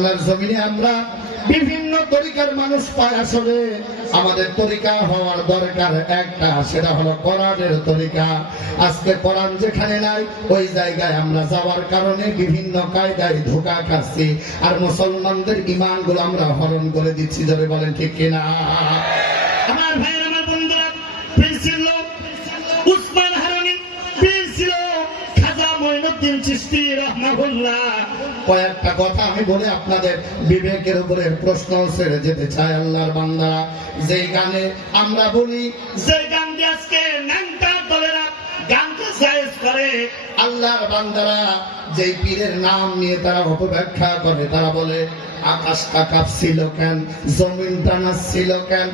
বাংলার জমিনে আমরা বিভিন্ন তরিকার মানুষ পায় আসলে। আমাদের তরিকা হওয়ার দরকার একটা, সেটা হলো কোরআনের তরিকা। আজকে কোরআন যেখানে নাই, ওই জায়গায় আমরা যাওয়ার কারণে বিভিন্ন কায়দায় ধোকা খাচ্ছি। আর মুসলমানদের ইমানগুলো আমরা হরণ করে দিচ্ছি ধরে বলেন ঠিক কিনা? আমার ভাইয়ের, আমার বন্ধুরা ছিল খাজা মঈনুদ্দিন চিশতি, রহমাহুল্লাহ। কয়েকটা কথা আমি বলে আপনাদের বিবেকের উপরে প্রশ্ন ছেড়ে যেতে চাই আল্লাহর বান্দারা যেই গানে আমরা বলি যে গান দিয়ে আজকে ন্যাংটা দলেরা গানকে জায়েজ করে আল্লাহর বান্দারা যেই পীরের নাম নিয়ে তারা অপব্যাখ্যা করে তারা বলে আকাশটা কাঁপছিল কেন জমিনটা নাচছিল কেন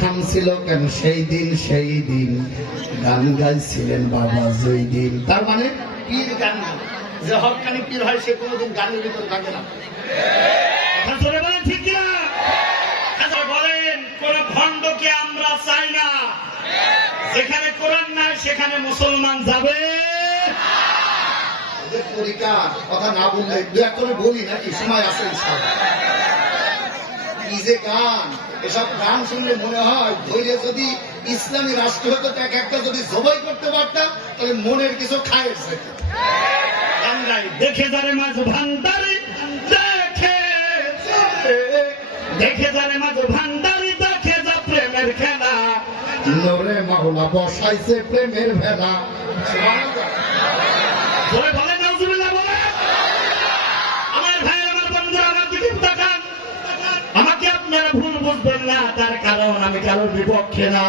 ঘামছিল কেন সেই দিন সেই দিন গান গাইছিলেন বাবা যেই দিন তার মানে পীর গান। যে হকানি পীর হয়, সে কোনোদিন গানের ভিতরে থাকে না। আচ্ছা আমরা সেখানে কথা না করে কি যে গান, এসব গান শুনলে মনে হয় যদি ইসলামী রাষ্ট্র হতো এক একটা যদি জবাই করতে পারতাম, তাহলে মনের কিছু খায় দেখে যারে মাঝ ভান্ডারি দেখে দেখে যারে মাঝ ভান্ডারি দেখে যা প্রেমের খেলা। নরে মাওলা বসাইছে প্রেমের ভেলা। জোরে বলে নাউজুবিল্লাহ বলে। আমার ভাই আমার বন্ধুরা আমার দিকে তাকান আমাকে আপনারা ভুল বুঝবেন না তার কারণ আমি কারোর বিপক্ষে না।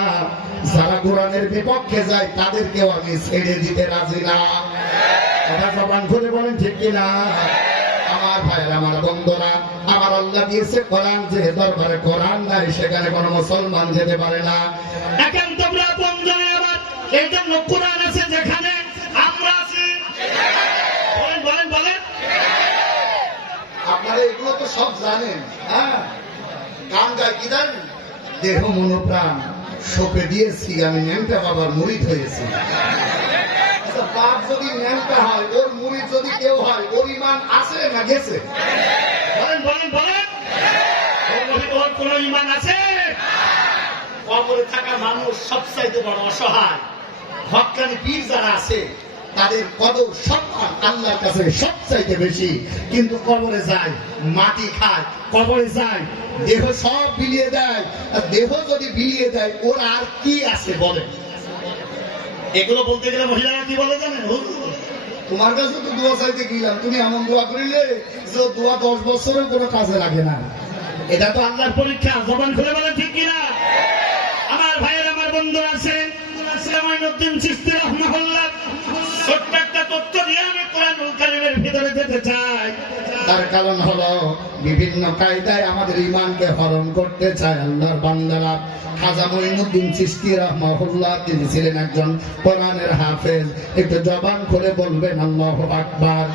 যারা কোরআনের বিপক্ষে যায় তাদেরকেও আমি ছেড়ে দিতে রাজি না। বলেন, ঠিক কিনা? আমার ভাইয়ের, আমার আমার আল্লাহ দিয়েছে কোরআন, যে দরবারে কোরআন নাই, সেখানে কোনো মুসলমান যেতে পারে না। আবার এই কোরআন আছে যেখানে আমরা আছি। বলেন বলেন আপনারা এগুলো তো সব জানেন হ্যাঁ? গান কি জানেন? দেহ মনোপ্রাণ শোকে দিয়েছি, আমি ন্যাংটা বাবার মুড়িদ হয়েছি। বাপ যদি ন্যাংটা হয়, ওর মুড়িদ যদি কেউ হয়, ওর ইমান আছে না গেছে? বলেন বলেন বলেন। কবরে থাকা মানুষ সবচাইতে বড় অসহায়। হকানি পীর যারা আছে, তাদের কদর, সম্মান আল্লাহর কাছে সবচাইতে বেশি। কিন্তু কবরে যায়, মাটি খায়, কবরে যায়, দেহ সব বিলিয়ে দেয়। দেহ যদি বিলিয়ে দেয়, ওর আর কি আছে বলে এগুলো বলতে গেলে মহিলারা কি বলে জানেন? তোমার কাছে তো দোয়া চাইতে গেলাম তুমি এমন দোয়া করিলে যে দোয়া দশ বছরের কোনো কাজে লাগে না। এটা তো আল্লাহর পরীক্ষা জবান খুলে বলে ঠিক কিনা? আমার ভাইয়ের আমার বন্ধু আছে সালামাইনুদ্দিন চিস্তি রহমাহুল্লাহ। ছোট্ট একটা তথ্য দিয়ে আমি কোরআনুল কারিমের ভিতরে যেতে চাই। তার কারণ হলো বিভিন্ন কায়দায় আমাদের ইমানকে হরণ করতে চায় আল্লাহর বান্দারা। খাজা মঈনুদ্দিন চিশতি রহমাহুল্লাহ, তিনি ছিলেন একজন কোরআনের হাফেজ। একটু জবান করে বলবেন, আল্লাহ আকবার।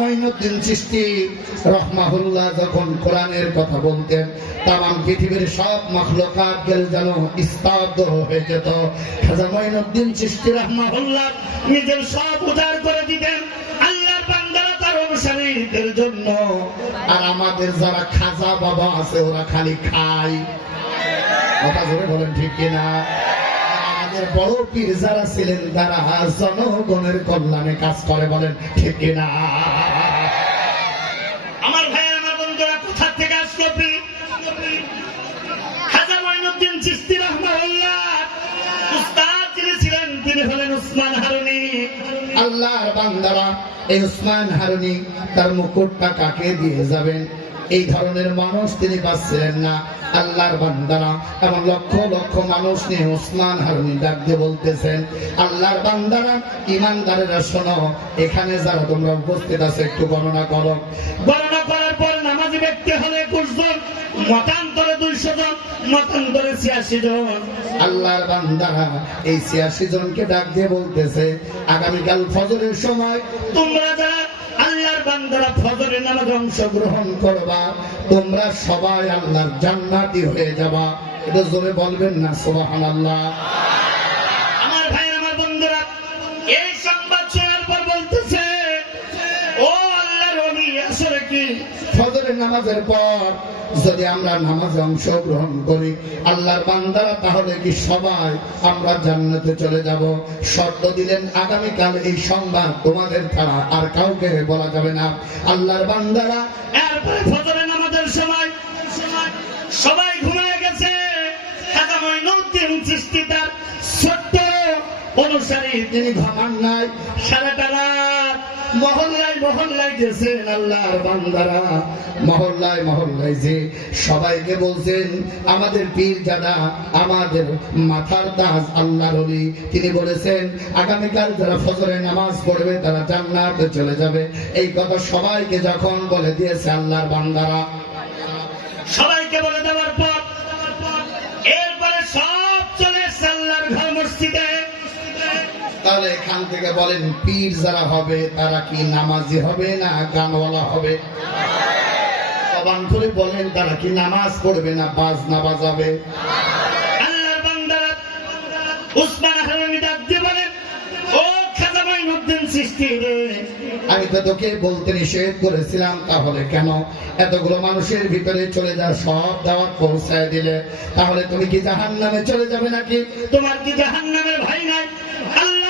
মঈনুদ্দিন চিশতি রহমাহুল্লাহ যখন কোরআনের কথা বলতেন তাম পৃথিবীর সব মখলকাত গেল যেন স্তব্ধ হয়ে যেত। খাজা মঈনুদ্দিন চিশতি রহমাহুল্লাহ নিজের সব উদার করে দিতেন জন্য। আর আমাদের যারা খাজা বাবা আছে, ওরা খালি খায়। কথা জোরে বলেন ঠিক কিনা? আমাদের বড় পীর যারা ছিলেন, তারা জনগণের কল্যাণে কাজ করে বলেন ঠিক কিনা? এই হারুনি তার মুকুটটা কাকে দিয়ে যাবেন? এই ধরনের মানুষ তিনি পাচ্ছিলেন না, আল্লাহর বান্দারা। এমন লক্ষ লক্ষ মানুষ নিয়ে ওসমান হারুনি ডাক দিয়ে বলতেছেন, আল্লাহর বান্দারা, ইমানদারেরা শোনো, এখানে যারা তোমরা উপস্থিত আছে, একটু গণনা করো। গণনা করার পর ব্যক্তি হলে একুশ জন মতান্তরে দুইশো জন মতান্তরে ছিয়াশি জন আল্লাহর বান্দারা এই ছিয়াশি জনকে ডাক দিয়ে বলতেছে আগামীকাল ফজরের সময় তোমরা যারা আল্লাহর বান্দারা ফজরের নামাজ অংশগ্রহণ করবা তোমরা সবাই আল্লাহর জান্নাতি হয়ে যাবা। এটা জোরে বলবেন না সোবাহান আল্লাহ আল্লাহর ওলি আসলে কি ফজরের নামাজের পর যদি আমরা নামাজে অংশগ্রহণ করি আল্লাহর বান্দারা তাহলে কি সবাই আমরা জান্নাতে চলে যাব? শর্ত দিলেন আগামীকাল এই সংবাদ তোমাদের ছাড়া আর কাউকে বলা যাবে না। আল্লাহর বান্দারা এরপরে ফজরের নামাজের সময় সবাই ঘুমিয়ে গেছে। চিশতি তার অনুসারী তিনি ঘমান নাই। সারাটা রাত মহল্লায় মহল্লায় গেছেন আল্লাহর বান্দারা। মহল্লায় মহল্লায় যে সবাইকে বলছেন, আমাদের পীর জাদা, আমাদের মাথার তাজ আল্লাহর অলি তিনি বলেছেন, আগামীকাল যারা ফজরে নামাজ পড়বে, তারা জান্নাতে চলে যাবে। এই কথা সবাইকে যখন বলে দিয়েছে আল্লাহর বান্দারা। সবাইকে বলে দেওয়ার পর তাহলে এখান থেকে বলেন, পীর যারা হবে, তারা কি নামাজি হবে না গানওয়ালা হবে? জবান বলেন, তারা কি নামাজ পড়বে না বাজাবে? মঈনুদ্দিন সৃষ্টি রে। আমি তো তোকে বলতে নিষেধ করেছিলাম, তাহলে কেন? এতগুলো মানুষের ভিতরে চলে যা সব দাওয়াত পৌঁছায় দিলে। তাহলে তুমি কি জাহান নামে চলে যাবে নাকি? তোমার কি জাহান্নামের ভাই নাই? আল্লাহর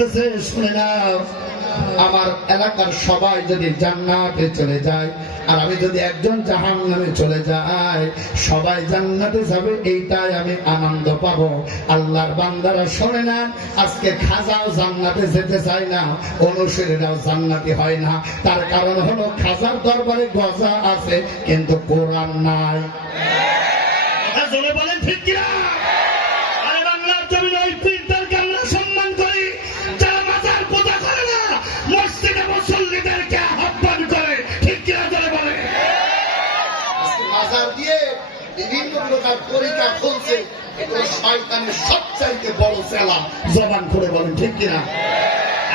বলতেছে, শুনে নাও, আমার এলাকার সবাই যদি জান্নাতে চলে যায়, আর আমি যদি একজন জাহান চলে যাই, সবাই জান্নাতে যাবে, এইটাই আমি আনন্দ পাবো। আল্লাহর বান্দারা, শোনে না, আজকে খাজাও জান্নাতে যেতে চায় না, অনুসারীরাও জান্নাতি হয় না। তার কারণ হলো, খাজার দরবারে গজা আছে, কিন্তু কোরআন নাই। বলেন ঠিক কিনা? আরে বাংলার জমিন প্রকার তরিকা খুলছে এগুলো শয়তানের সবচাইতে বড় চেলা জবান করে বলেন ঠিক কিনা?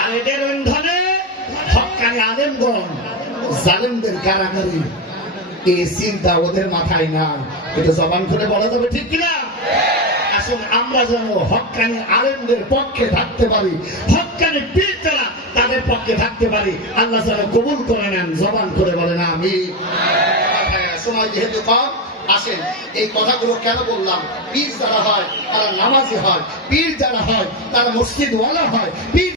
আর এদের ইন্ধনে হকানি আলেমগণ জালেমদের কারাগারি এই চিন্তা ওদের মাথায় না। এটা জবান করে বলা যাবে ঠিক কিনা? আসুন আমরা যেন হকানি আলেমদের পক্ষে থাকতে পারি হকানি পীর যারা তাদের পক্ষে থাকতে পারি আল্লাহ যেন কবুল করে নেন জবান করে বলেন আমি সময় যেহেতু কম আসেন। এই কথাগুলো কেন বললাম? পীর যারা হয়, তারা নামাজি হয়। পীর যারা হয়, তারা মসজিদওয়ালা হয়। পীর